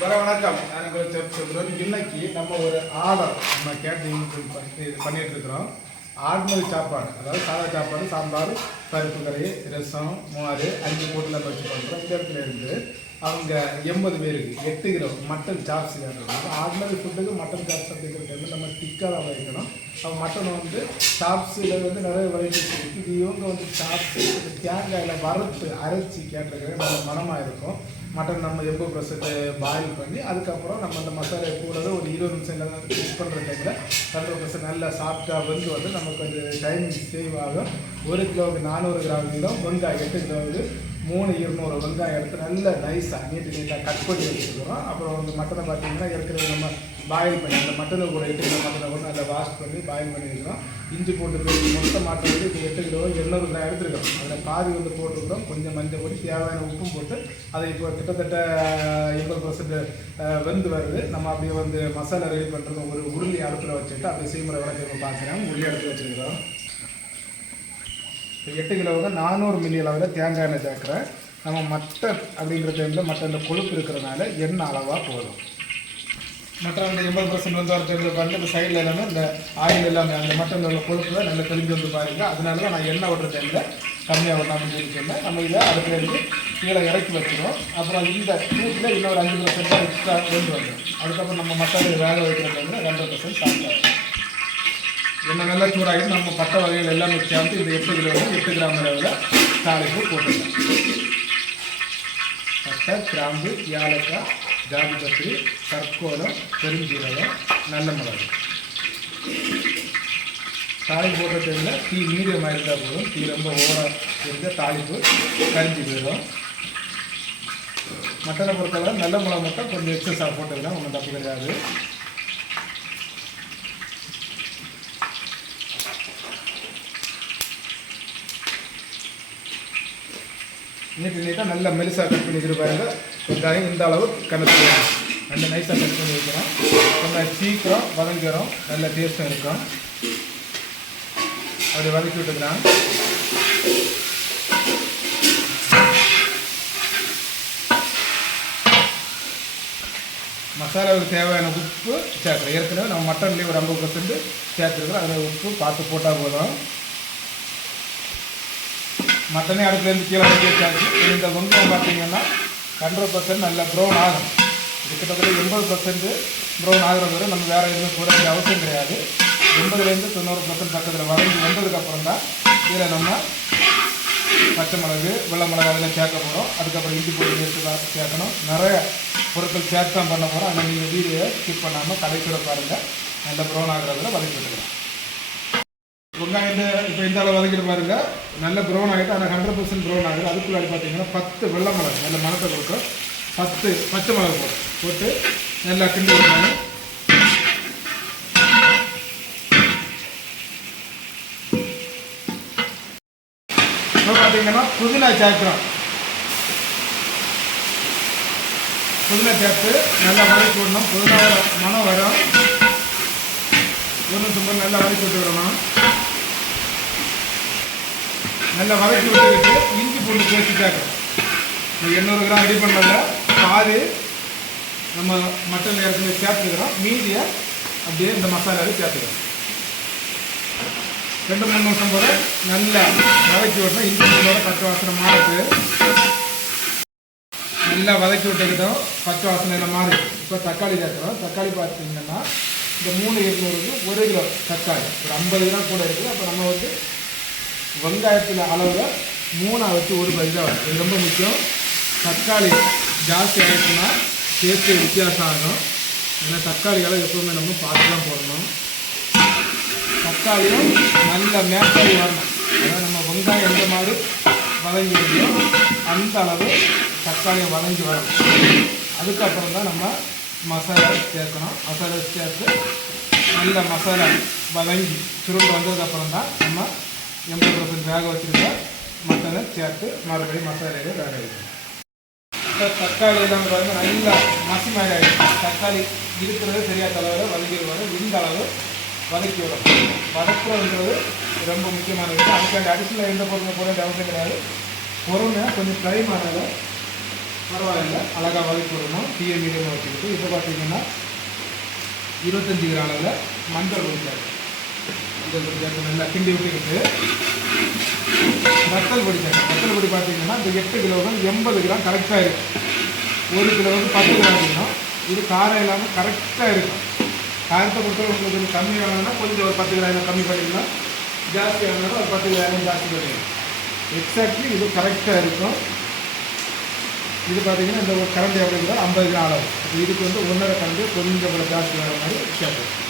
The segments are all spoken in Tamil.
வர வணக்கம். நான் உங்கள் சொல்கிறோம் இன்னைக்கு நம்ம ஒரு ஆர்டர் நம்ம கேட்டரிங் பண்ணி பண்ணிட்டு இருக்கிறோம். ஆர்டினரி சாப்பாடு. அதாவது சாதா சாப்பாடு சாம்பார் பருப்பு கறி ரசம் மோர் அஞ்சு போட்டு நம்ம வச்சு பண்ணுறோம் இந்த இடத்துல இருந்து அவங்க எண்பது பேருக்கு எட்டு கிலோ மட்டன் சாப்ஸ் கேட்டுருக்காங்க ஆர்டினரி ஃபுட்டுக்கு மட்டன் சாப்ஸ் அப்படிங்கிறது வந்து நம்ம திக்காக தான் வைக்கணும் அவங்க மட்டன் வந்து சாப்ஸில் வந்து நிறைய வெரைட்டிஸ் இருக்குது இது இவங்க வந்து சாப்ஸ் தேங்காயில் வறுத்து அரைச்சி கேட்டிருக்காங்க நல்ல மனமாக இருக்கும். மட்டன் நம்ம எப்போ பர்சன்ட் பாயில் பண்ணி அதுக்கப்புறம் நம்ம அந்த மசாலா கூடவே ஒரு இருபது நிமிஷம் இல்லை குக் பண்ணுற டைமில் ஹண்ட்ரட் பர்சன்ட் நல்லா சாஃப்டாக வந்து வந்து நமக்கு கொஞ்சம் டைமிங் சேவ் ஆகும். ஒரு கிலோவுக்கு நானூறு கிராம் வீதம் வெங்காயம் எட்டு கிலோவுக்கு மூணு இருநூறு வெங்காயம் எடுத்து நல்ல நைஸாக நீட்டு நீட்டாக கட் பண்ணி வச்சுக்கிறோம் அப்புறம் வந்து மட்டனை பார்த்தீங்கன்னா ஏற்கனவே நம்ம பாயில் பண்ணி அந்த மட்டனை கூட எட்டு கிலோ மட்டனை கூட நல்லா வாஷ் பண்ணி பாயில் பண்ணி வைக்கிறோம் இஞ்சி போட்டு போய் மொத்த மாட்டை வந்து இப்போ எட்டு கிலோ எண்ணூறு கிராம் எடுத்துருக்கோம் அதில் பாதி வந்து போட்டுக்கிறோம் கொஞ்சம் மஞ்சள் பொடி தேவையான உப்பும் போட்டு அதை இப்போ கிட்டத்தட்ட எண்பது பர்சன்ட் வெந்து வருது. நம்ம அப்படியே வந்து மசாலா ரெடி பண்ணுறது ஒரு உருளி அடுப்பில் வச்சுட்டு அப்படியே சீமரை விளக்கு பார்க்குறேன் உருளி அடுப்பில் வச்சுருக்கிறோம். எட்டு கிலோவுக்கு நானூறு மில்லி அளவில் தேங்காய் எண்ணெய் சேர்க்குறேன். நம்ம மட்டன் அப்படிங்கிற டைமில் இந்த கொழுப்பு இருக்கிறனால எண்ணெய் அளவாக போதும். மட்டன் அந்த எண்பது பர்சன்ட் வந்து வர டைமில் பாருங்கள் இந்த சைடில் எல்லாமே இந்த ஆயில் எல்லாமே அந்த மட்டனில் உள்ள கொழுப்புல நல்லா தெளிஞ்சு வந்து பாருங்கள் அதனால தான் நான் எண்ணெய் விடுற டைமில் கம்மியாக விடணும் அப்படின்னு சொல்லி சொன்னேன். நம்ம இதை அடுப்புல இருந்து கீழே இறக்கி வச்சிடும் அப்புறம் இந்த கூட்டில் இன்னொரு அஞ்சு பர்சன்ட் எக்ஸ்ட்ரா கொண்டு வந்துடும் அதுக்கப்புறம் நம்ம மசாலா வேக வைக்கிற டைமில் ரெண்டு பர்சன்ட் சாப்பிட்டாங்க எண்ணெய் நல்லா சூடாகி நம்ம பட்டை வகைகள் எல்லாமே சேர்த்து இந்த எட்டு கிலோ எட்டு கிராம் அளவில் தாளிப்பு போட்டுக்கலாம். பட்டை கிராம்பு ஏலக்காய் ஜாதி பத்திரி கற்கோலம் பெருஞ்சீரகம் நல்ல மிளகு தாளி போட்ட டைமில் டீ மீடியமாக இருந்தால் போதும். டீ ரொம்ப ஓவராக இருந்த தாளிப்பு கரிஞ்சு போயிடும். மட்டனை பொறுத்தவரை நல்ல மிளகு மட்டும் கொஞ்சம் எக்ஸஸாக போட்டுக்கலாம் ஒன்றும் தப்பு கிடையாது. நீட்டு நீட்டாக நல்லா மெலிசாக கட் பண்ணி வச்சுருப்பாங்க வெங்காயம் இந்த அளவு கணக்கு நல்ல நைஸாக கட் பண்ணி வைக்கிறோம் நல்லா சீக்கிரம் வதங்கிறோம் நல்ல டேஸ்ட்டாக இருக்கும். அப்படி வதக்கி விட்டுக்கலாம். மசாலாவுக்கு தேவையான உப்பு சேர்க்குறோம் ஏற்கனவே நம்ம மட்டன்லேயே ஒரு ஐம்பது பர்சன்ட் சேர்த்துருக்குறோம். அதில் உப்பு பார்த்து போட்டால் போதும். மட்டனே அடுப்புலேருந்து கீழே வச்சு வச்சாச்சு. இந்த வெங்காயம் பார்த்தீங்கன்னா ஹண்ட்ரட் பர்சன்ட் நல்ல ப்ரௌன் ஆகும். இது கிட்டத்தட்ட எண்பது பர்சன்ட்டு ப்ரௌன் ஆகிறது வரை நம்ம வேறு எதுவும் போட வேண்டிய அவசியம் கிடையாது. எண்பதுலேருந்து தொண்ணூறு பர்சன்ட் பக்கத்தில் வதங்கி வந்ததுக்கப்புறம் தான் இதில் நம்ம பச்சை மிளகு வெள்ளை மிளகு அதில் சேர்க்க போகிறோம் அதுக்கப்புறம் இஞ்சி பொடி பேஸ்ட்டு சேர்க்கணும். நிறைய பொருட்கள் சேர்த்து தான் பண்ண போகிறோம் ஆனால் நீங்கள் வீடியோ ஸ்கிப் பண்ணாமல் கடைசியில் பாருங்கள் நல்ல ப்ரௌன் ஆகிறதுல வதக்கி விட்டுக்கலாம். வெங்காயம் இப்போ இந்த அளவு வதக்கிட்டு பாருங்க. நல்ல ப்ரௌன் ஆகிட்டு ஆனால் ஹண்ட்ரட் பர்சன்ட் ப்ரௌன் ஆகுது. அதுக்குள்ளாடி பார்த்தீங்கன்னா பத்து வெள்ளை மிளகு நல்ல மனத்தை கொடுக்கும். பத்து பச்சை மிளகு போட்டு போட்டு நல்லா கிண்டி விடணும். இப்போ பார்த்தீங்கன்னா புதினா சேர்க்கிறோம் புதினா சேர்த்து நல்லா வதக்கி விடணும். புதினா மனம் வரும். ஒரு சும்மா நல்லா வதக்கி விட்டு விடணும். நல்லா வதக்கி விட்டுக்கிட்டு இஞ்சி பூண்டு பேஸ்ட் சேர்க்கணும். எண்ணூறு கிராம் ரெடி பண்ணல பாதி நம்ம மட்டன் ஏற்கனவே சேர்த்துக்கிறோம். மீதியை அப்படியே இந்த மசாலாவை சேர்த்துக்கிறோம். ரெண்டு மூணு நிமிஷம் போல நல்லா வதக்கி விட்டோம். இஞ்சி பூண்டோட பச்சை வாசனை மாறுது நல்லா வதக்கி விட்டுக்கிட்டோம். பச்சை வாசனை எல்லாம் மாறுது இப்போ தக்காளி சேர்க்குறோம் தக்காளி பார்த்தீங்கன்னா இந்த மூணு இருநூறுக்கு ஒரு கிலோ தக்காளி. ஒரு ஐம்பது கிராம் கூட இருக்குது. அப்போ நம்ம வந்து வெங்காயத்தில் அளவில் மூணாக வச்சு ஒரு பதி வரும். இது ரொம்ப முக்கியம். தக்காளி ஜாஸ்தி ஆகிடுச்சுன்னா டேஸ்ட்டு வித்தியாசம் ஆகும். ஏன்னா தக்காளி எப்பவுமே நம்ம பார்த்து தான் போடணும். தக்காளியும் நல்ல மேக்காளி வரணும். அதாவது நம்ம வெங்காயம் எந்த மாதிரி வதங்கி முடியும் அந்த அளவு தக்காளியை வதங்கி வரணும். அதுக்கப்புறம் தான் நம்ம மசாலா சேர்க்கணும். மசாலா சேர்த்து நல்ல மசாலா வதங்கி திரும்ப வந்ததுக்கப்புறம் தான் நம்ம எண்பது பர்சன்ட் வேக வச்சுருந்தா மட்டனை சேர்த்து மறுபடியும் மசாலையை வேக வைக்கணும். இப்போ தக்காளி எல்லாம் பாருங்கள் நல்லா மசி மாதிரி ஆகிடுச்சு தக்காளி இருக்கிறது சரியாக தலைவர் வதக்கிடுவாங்க விழுந்த அளவு வதக்கி விடும் வதக்குறதுன்றது ரொம்ப முக்கியமான விஷயம். அதுக்காண்டி அடிஷனல் எந்த பொருளும் போட வேண்டிய அவசியம் கிடையாது. பொருளை கொஞ்சம் ஃப்ரை பண்ணதை பரவாயில்ல. அழகாக வதக்கி விடணும். தீய மீடியமாக வச்சுக்கிட்டு. இப்போ பார்த்தீங்கன்னா இருபத்தஞ்சி கிராமில் மஞ்சள் ஊற்றாரு சேர்க்கணும் மஞ்சள் பொடி சேர்த்து நல்லா கிண்டி விட்டுக்கிட்டு வத்தல் பொடி சேர்க்கணும் வத்தல் பொடி பார்த்தீங்கன்னா இந்த எட்டு கிலோவுக்கு எண்பது கிராம் கரெக்டாக இருக்கும் ஒரு கிலோவுக்கு பத்து கிராம் அப்படின்னா இது காரம் இல்லாமல் கரெக்டாக இருக்கும். காரத்தை பொறுத்தவரை உங்களுக்கு கொஞ்சம் கம்மி வேணும்னா கொஞ்சம் ஒரு பத்து கிராம் கம்மி பண்ணிக்கலாம் ஜாஸ்தி வேணும்னா ஒரு பத்து கிராம் ஜாஸ்தி பண்ணிக்கலாம் எக்ஸாக்ட்லி இது கரெக்டாக இருக்கும் இது பார்த்தீங்கன்னா இந்த ஒரு கரண்டி எவ்வளோ ஐம்பது கிராம் அளவு. இதுக்கு வந்து ஒன்றரை கரண்டி கொஞ்சம் ஜாஸ்தி வர மாதிரி சேர்க்கணும்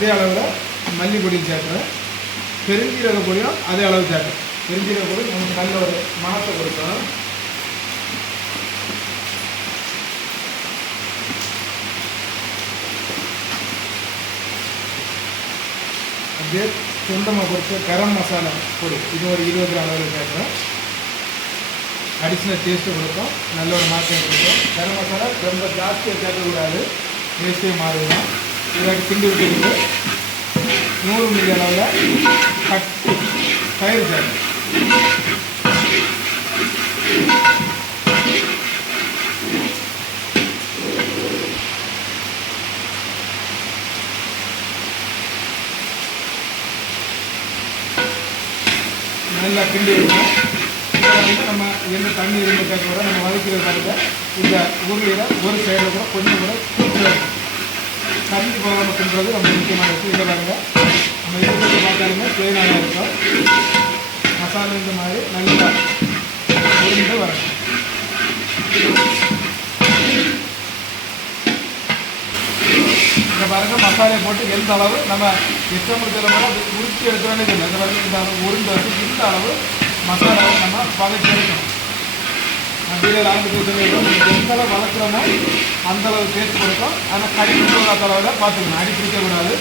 அதே அளவில் மல்லி பொடியும் சேர்க்குறேன். பெருஞ்சீரக பொடியும் அதே அளவு சேர்க்குறேன். பெருஞ்சீரக பொடி நமக்கு நல்ல ஒரு மனத்தை கொடுக்கும் அப்படியே சொந்தமாக பொறுத்து கரம் மசாலா பொடி. இது ஒரு இருபது கிராம் அளவில் சேர்க்குறேன். அடிஷ்னல் டேஸ்ட்டு கொடுக்கும். நல்ல ஒரு மாற்றம் கொடுக்கும். கரம் மசாலா ரொம்ப ஜாஸ்தியாக சேர்க்கக்கூடாது. டேஸ்ட்டே மாறிடும். இதை கிண்டி விட்டுக்கிட்டு நூறு மில்லி அளவில் கட்டு பயிர் சேர்க்கணும் நல்லா கிண்டி விடணும். வந்து நம்ம எந்த தண்ணி இருந்த கூட நம்ம வதக்கிறது பாருங்க இந்த உருளையில் ஒரு சைடில் கூட கொஞ்சம் கூட தூக்கி வைக்கணும் போகாமல் கிண்டுறது ரொம்ப முக்கியமான விஷயம். இதில் பாருங்க. நம்ம இருக்கிறது பார்த்தாலுமே பிளெயினாக இருக்கும் மசாலா இந்த மாதிரி நல்லா உருண்டு வரணும் இங்கே பாருங்கள் மசாலையை போட்டு எந்த அளவு நம்ம எச்சமுடிக்கிற மாதிரி அது உருட்டி எடுக்கணும்னு இல்லை இந்த பாருங்க. இந்த அளவு உருண்டு வச்சு இந்த அளவு மசாலாவை நம்ம பதக்கி எடுக்கணும். கீழே வீடியோவில் ஆரம்பிச்சு எந்த அளவு வளர்க்குறோமோ அந்தளவு டேஸ்ட் கொடுக்கும். ஆனால் கறி பிடிக்காத அளவில் பார்த்துக்கணும். அடி பிடிக்கக்கூடாது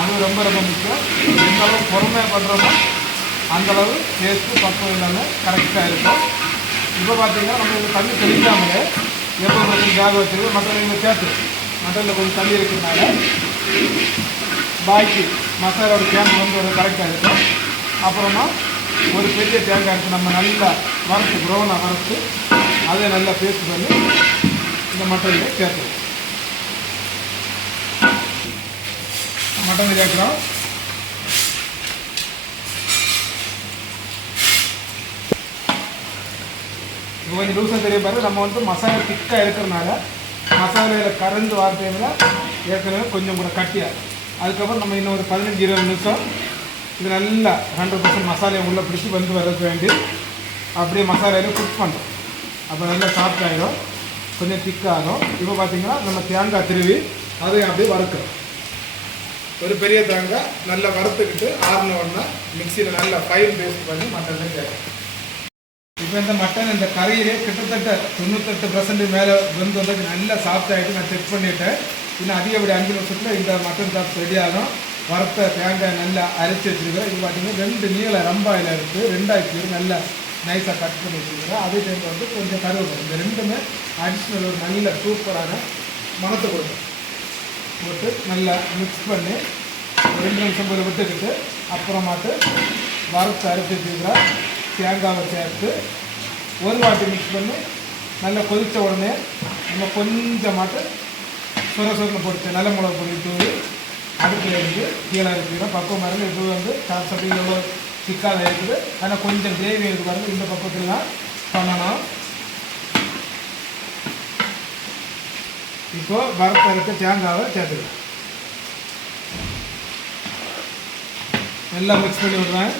அது ரொம்ப ரொம்ப முக்கியம். எந்த அளவு பொறுமையாக பண்ணுறோமோ அந்தளவு டேஸ்ட்டு பக்கம் இல்லாமல் கரெக்டாக இருக்கும். இப்போ பார்த்தீங்கன்னா நம்ம இந்த தண்ணி தெளிக்காமலே எப்போ கொஞ்சம் ஜாக வச்சுருக்கு மற்ற நீங்கள் சேர்த்து மட்டனில் கொஞ்சம் தண்ணி இருக்கிறதுனால பாக்கி மசாலோட கேன் வந்து ஒரு கரெக்டாக இருக்கும். அப்புறமா ஒரு பெரிய தேங்காய் எடுத்து நம்ம நல்லா வறுத்து ப்ரௌனாக வறுத்து அதை நல்லா பேஸ்ட் பண்ணி இந்த மட்டனில் சேர்த்துருவோம் மட்டன் சேர்க்குறோம். இப்போ கொஞ்சம் லூஸாக தெரிய பாரு. நம்ம வந்து மசாலா திக்காக இருக்கிறனால மசாலையில் கறந்து வர டைமில் ஏற்கனவே கொஞ்சம் கூட கட்டியாக அதுக்கப்புறம் நம்ம இன்னும் ஒரு பதினஞ்சு இருபது நிமிஷம் இது நல்லா ஹண்ட்ரட் பர்சன்ட் மசாலையை உள்ளே பிடிச்சி வந்து வரதுக்கு வேண்டி அப்படியே மசாலையில் குக் பண்ணுறோம் அப்போ நல்லா சாஃப்ட் ஆகிடும் கொஞ்சம் திக்காகும் இப்போ பார்த்தீங்கன்னா நம்ம தேங்காய் திருவி அதையும் அப்படியே வறுக்கிறோம். ஒரு பெரிய தேங்காய் நல்லா வறுத்துக்கிட்டு ஆறின உடனே மிக்சியில் நல்லா ஃபைன் பேஸ்ட் பண்ணி மட்டன் கேட்கும் இப்போ இந்த மட்டன் இந்த கறியிலே கிட்டத்தட்ட தொண்ணூத்தெட்டு பர்சன்ட் மேலே வெந்து வந்து நல்லா சாஃப்ட் ஆகிட்டு நான் செக் பண்ணிவிட்டேன் இன்னும் அதிகப்படி அஞ்சு நிமிஷத்தில் இந்த மட்டன் சாப் ரெடி ஆகும். வறுத்த தேங்காய் நல்லா அரைச்சி வச்சிருக்கிறேன். இது பார்த்தீங்கன்னா ரெண்டு நீளம் ரம்பாயில் இருக்குது ரெண்டாக்கி நல்லா நைஸாக கட் பண்ணி வச்சுருக்கிறேன் அதே டைமில் வந்து கொஞ்சம் கருவேப்பிலை இந்த ரெண்டுமே அடிஷ்னல் ஒரு நல்ல சூப்பரான மணத்தை கொடுக்கும் போட்டு நல்லா மிக்ஸ் பண்ணி ரெண்டு நிமிஷம் போய் விட்டுக்கிட்டு அப்புறமாட்டு வறுத்து அரைச்சி வச்சுக்கிற தேங்காவை சேர்த்து ஒரு வாட்டி மிக்ஸ் பண்ணி நல்லா கொதித்த உடனே நம்ம கொஞ்சமாட்டு சொர சொரன்னு போட்டு நல்ல மிளகு பொடி தூவி அடுப்பில் இருந்து கீழே இருக்கிறோம் பக்குவம் மருந்து இது வந்து காசு எவ்வளோ சிக்காத இருக்குது. ஆனால் கொஞ்சம் கிரேவி இருக்கு பாருங்க. இந்த பக்கத்தில் தான் பண்ணணும். இப்போ வறுத்தரைக்க தேங்காவை சேர்த்துக்கலாம். நல்லா மிக்ஸ் பண்ணி விடுறேன்.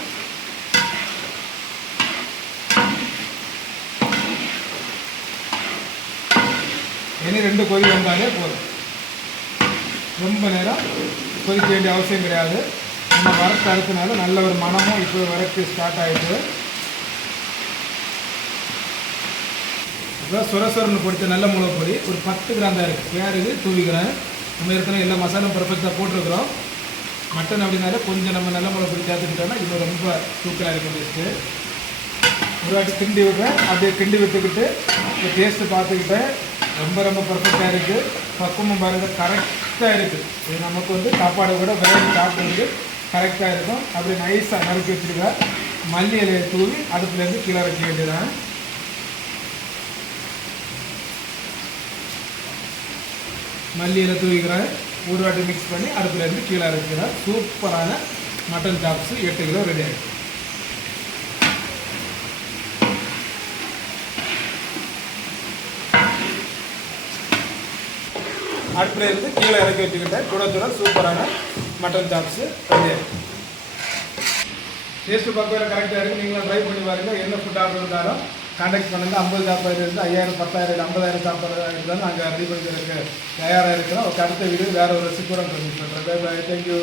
இனி ரெண்டு கொதி வந்தாலே போதும். ரொம்ப நேரம் கொதிக்க வேண்டிய அவசியம் கிடையாது. நம்ம வறுத்து அறுத்தனால நல்ல ஒரு மனமும் இப்போ வரைக்கும் ஸ்டார்ட் ஆகிடுது இப்போ சுர சுரன்னு பொடித்த நல்ல மிளகு பொடி. ஒரு பத்து கிராம் தான் இருக்குது வேறு இது தூவிக்கிறேன் நம்ம ஏற்கனவே எல்லா மசாலும் பர்ஃபெக்டாக போட்டிருக்கிறோம். மட்டன் அப்படின்னாலே கொஞ்சம் நம்ம நல்ல மிளகு பொடி சேர்த்துக்கிட்டோம்னா இன்னும் ரொம்ப தூக்கலாக இருக்கும் டேஸ்ட்டு ஒரு வாட்டி கிண்டி விடுறேன் அப்படியே கிண்டி விட்டுக்கிட்டு டேஸ்ட்டு பார்த்துக்கிட்டேன் ரொம்ப ரொம்ப பர்ஃபெக்டாக இருக்குது பக்குவம் பாருங்கள் கரெக்டாக இருக்குது இது நமக்கு வந்து சாப்பாடு கூட விரைவில் சாப்பிட்டு கரெக்டாக இருக்கும். அப்படி நைஸாக நறுக்கி வச்சுருக்கேன் மல்லி இலையை தூவி அடுப்புலேருந்து கீழே வைக்க வேண்டியதான் மல்லி இலை தூவிக்கிறேன். ஒரு வாட்டி மிக்ஸ் பண்ணி அடுப்புலேருந்து கீழே இறக்கிறேன் சூப்பரான மட்டன் சாப்ஸு எட்டு கிலோ ரெடி ஆகிடும் அடுப்புலேருந்து கீழே இறக்கி வச்சுக்கிட்டேன். சுட சுட சூப்பரான மட்டன் சாப்ஸு ரெடி டேஸ்ட்டு பக்கம் கரெக்டாக இருக்குது நீங்களும் ட்ரை பண்ணி பாருங்கள் என்ன ஃபுட் ஆர்டர் இருந்தாலும் கான்டாக்ட் பண்ணுங்கள் ஐம்பது சாப்பாடு இருந்து ஐயாயிரம் பத்தாயிரம் ஐம்பதாயிரம் சாப்பாடு இருந்தாலும் நாங்கள் ரெடி பண்ணுறதுக்கு தயாராக இருக்கிறோம். அடுத்த வீடியோ வேறு ஒரு ரெசிபி கூட பண்ணுறேன் தேங்க்யூ